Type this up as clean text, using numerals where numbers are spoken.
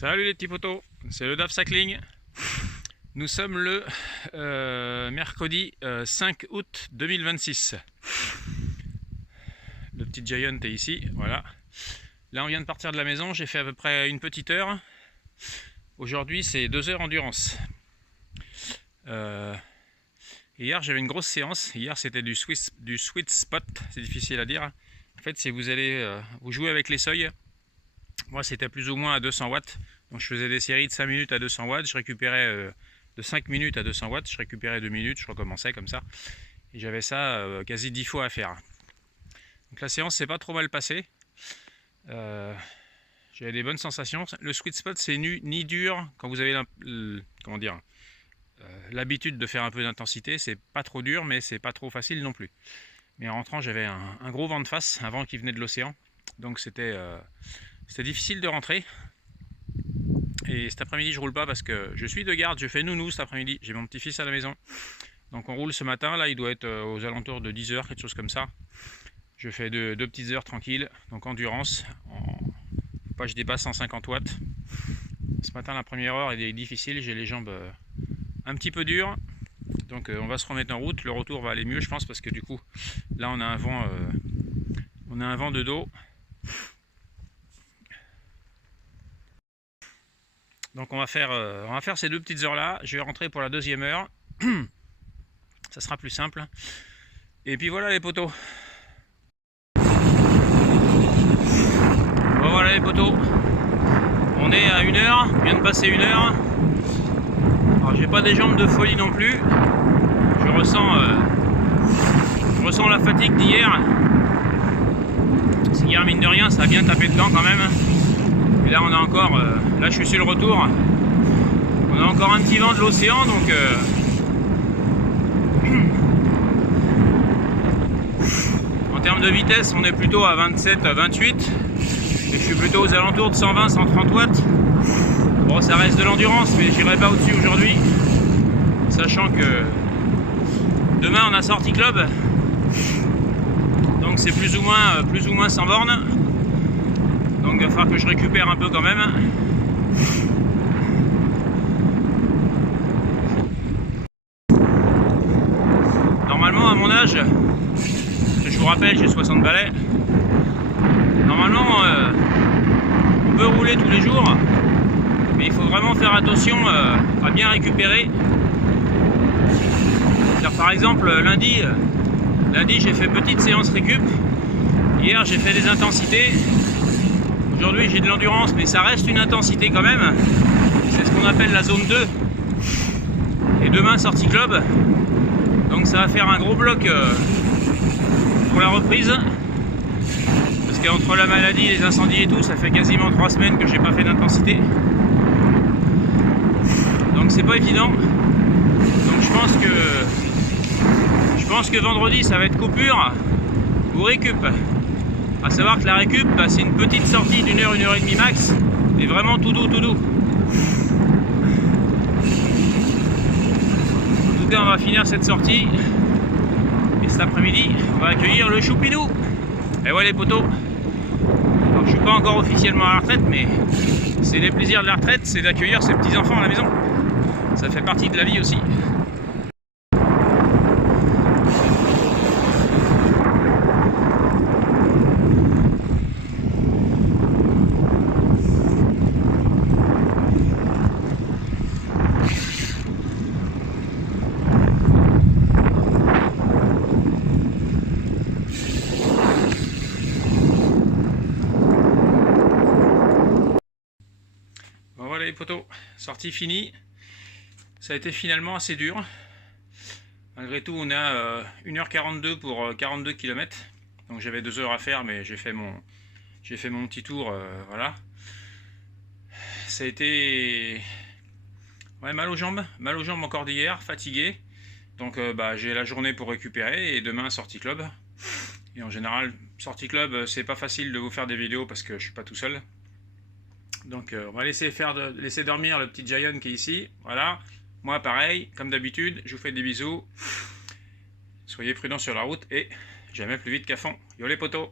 Salut les petits potos, c'est le DAF Cycling. Nous sommes le mercredi 5 août 2026. Le petit Giant est ici, voilà. Là on vient de partir de la maison, j'ai fait à peu près une petite heure. Aujourd'hui c'est 2 heures endurance. Hier j'avais une grosse séance, hier c'était du sweet spot, c'est difficile à dire. En fait c'est vous allez vous jouez avec les seuils. Moi c'était plus ou moins à 200 watts, donc je faisais des séries de 5 minutes à 200 watts, je récupérais de 5 minutes à 200 watts, je récupérais 2 minutes, je recommençais comme ça. Et j'avais ça quasi 10 fois à faire. Donc la séance s'est pas trop mal passée. J'avais des bonnes sensations. Le sweet spot c'est ni dur, quand vous avez l'habitude de faire un peu d'intensité, c'est pas trop dur mais c'est pas trop facile non plus. Mais en rentrant j'avais un gros vent de face, un vent qui venait de l'océan, donc c'était difficile de rentrer. Et cet après-midi je roule pas parce que je suis de garde, je fais nounou cet après-midi, j'ai mon petit-fils à la maison. Donc on roule ce matin, là il doit être aux alentours de 10 heures, quelque chose comme ça. Je fais deux petites heures tranquilles, donc endurance, pas je dépasse 150 watts. Ce matin la première heure elle est difficile, j'ai les jambes un petit peu dures. Donc on va se remettre en route, le retour va aller mieux je pense parce que du coup là on a un vent de dos. Donc on va faire ces 2 petites heures là, je vais rentrer pour la 2e heure, ça sera plus simple. Et puis voilà les potos. Bon, voilà les potos, on est à 1 heure, on vient de passer 1 heure. Alors j'ai pas des jambes de folie non plus, je ressens la fatigue d'hier. Hier mine de rien ça a bien tapé dedans quand même. Et là on a encore, là je suis sur le retour, on a encore un petit vent de l'océan donc en termes de vitesse on est plutôt à 27, 28 et je suis plutôt aux alentours de 120, 130 watts. Bon ça reste de l'endurance mais j'irai pas au-dessus aujourd'hui, sachant que demain on a sortie club, donc c'est plus ou moins 100 bornes. Donc il va falloir que je récupère un peu quand même. Normalement à mon âge, je vous rappelle j'ai 60 balais, normalement on peut rouler tous les jours, mais il faut vraiment faire attention à bien récupérer. Par exemple lundi j'ai fait petite séance récup, hier j'ai fait des intensités. Aujourd'hui j'ai de l'endurance mais ça reste une intensité quand même, c'est ce qu'on appelle la zone 2. Et demain sortie club, donc ça va faire un gros bloc pour la reprise. Parce qu'entre la maladie, les incendies et tout, ça fait quasiment 3 semaines que j'ai pas fait d'intensité. Donc c'est pas évident. Donc je pense que vendredi ça va être coupure ou récup. A savoir que la récup, c'est une petite sortie d'1 heure, 1 heure et demie max, et vraiment tout doux, tout doux. En tout cas, on va finir cette sortie, et cet après-midi, on va accueillir le choupinou. Et voilà les potos. Alors, je suis pas encore officiellement à la retraite, mais c'est les plaisirs de la retraite, c'est d'accueillir ses petits-enfants à la maison. Ça fait partie de la vie aussi. Voilà les potos, sortie finie. Ça a été finalement assez dur. Malgré tout, on est à 1h42 pour 42 km. Donc j'avais 2 heures à faire, mais j'ai fait mon petit tour. Voilà. Ça a été mal aux jambes encore d'hier, fatigué. Donc j'ai la journée pour récupérer et demain sortie club. Et en général, sortie club, c'est pas facile de vous faire des vidéos parce que je suis pas tout seul. Donc on va laisser dormir le petit Giant qui est ici. Voilà. Moi pareil, comme d'habitude, je vous fais des bisous. Soyez prudents sur la route et jamais plus vite qu'à fond. Yo les potos!